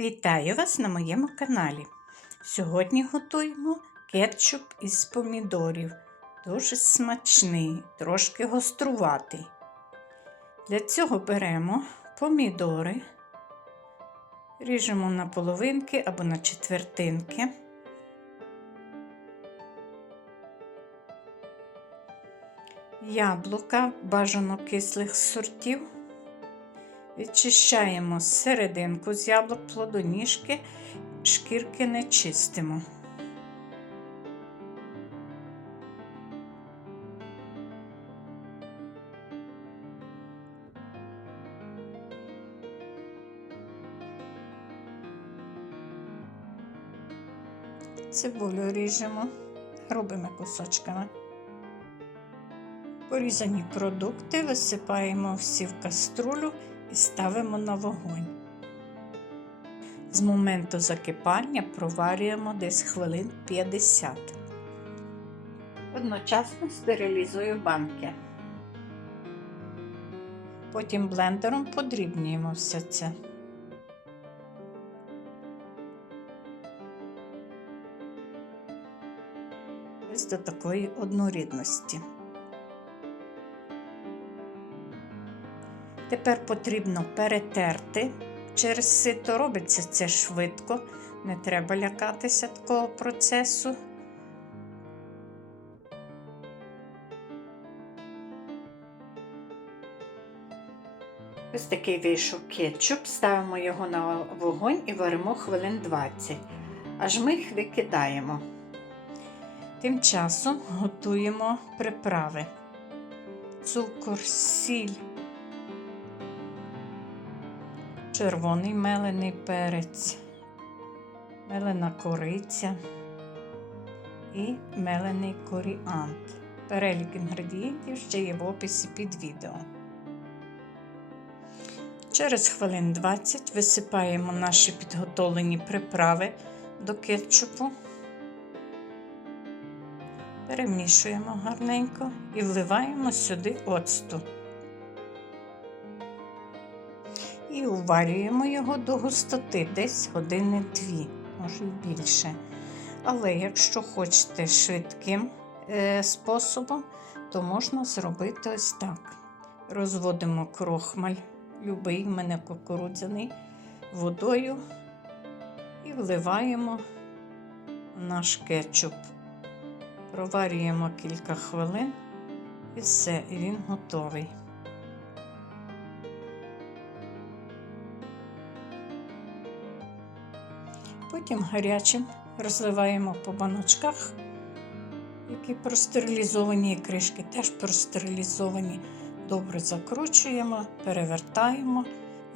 Вітаю вас на моєму каналі. Сьогодні готуємо кетчуп із помідорів. Дуже смачний, трошки гоструватий. Для цього беремо помідори, ріжемо на половинки або на четвертинки. Яблука бажано кислих сортів. Відчищаємо серединку з яблук плодоніжки, шкірки не чистимо. Цибулю ріжемо грубими кусочками. Порізані продукти висипаємо всі в каструлю і ставимо на вогонь. З моменту закипання проварюємо десь хвилин 50. Одночасно стерилізую банки. Потім блендером подрібнюємо все це. Ось до такої однорідності. Тепер потрібно перетерти через сито. Робиться це швидко, не треба лякатися такого процесу. Ось такий вийшов кетчуп, ставимо його на вогонь і варимо хвилин 20, аж ми їх викидаємо. Тим часом готуємо приправи, цукор, сіль. Червоний мелений перець, мелена кориця і мелений коріант. Перелік інгредієнтів ще є в описі під відео. Через хвилин 20 висипаємо наші підготовлені приправи до кетчупу, перемішуємо гарненько і вливаємо сюди оцту. І уварюємо його до густоти десь години-дві, може й більше. Але якщо хочете швидким е, способом, то можна зробити ось так. Розводимо крохмаль, любий в мене кукурудзяний, водою і вливаємо наш кетчуп. Проварюємо кілька хвилин і все, і він готовий. Потім гарячим розливаємо по баночках, які простерилізовані, і кришки теж простерилізовані. Добре закручуємо, перевертаємо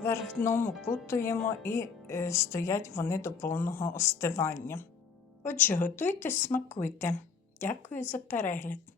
вверх дном, укутуємо і е, стоять вони до повного остивання. Отже, готуйте, смакуйте. Дякую за перегляд!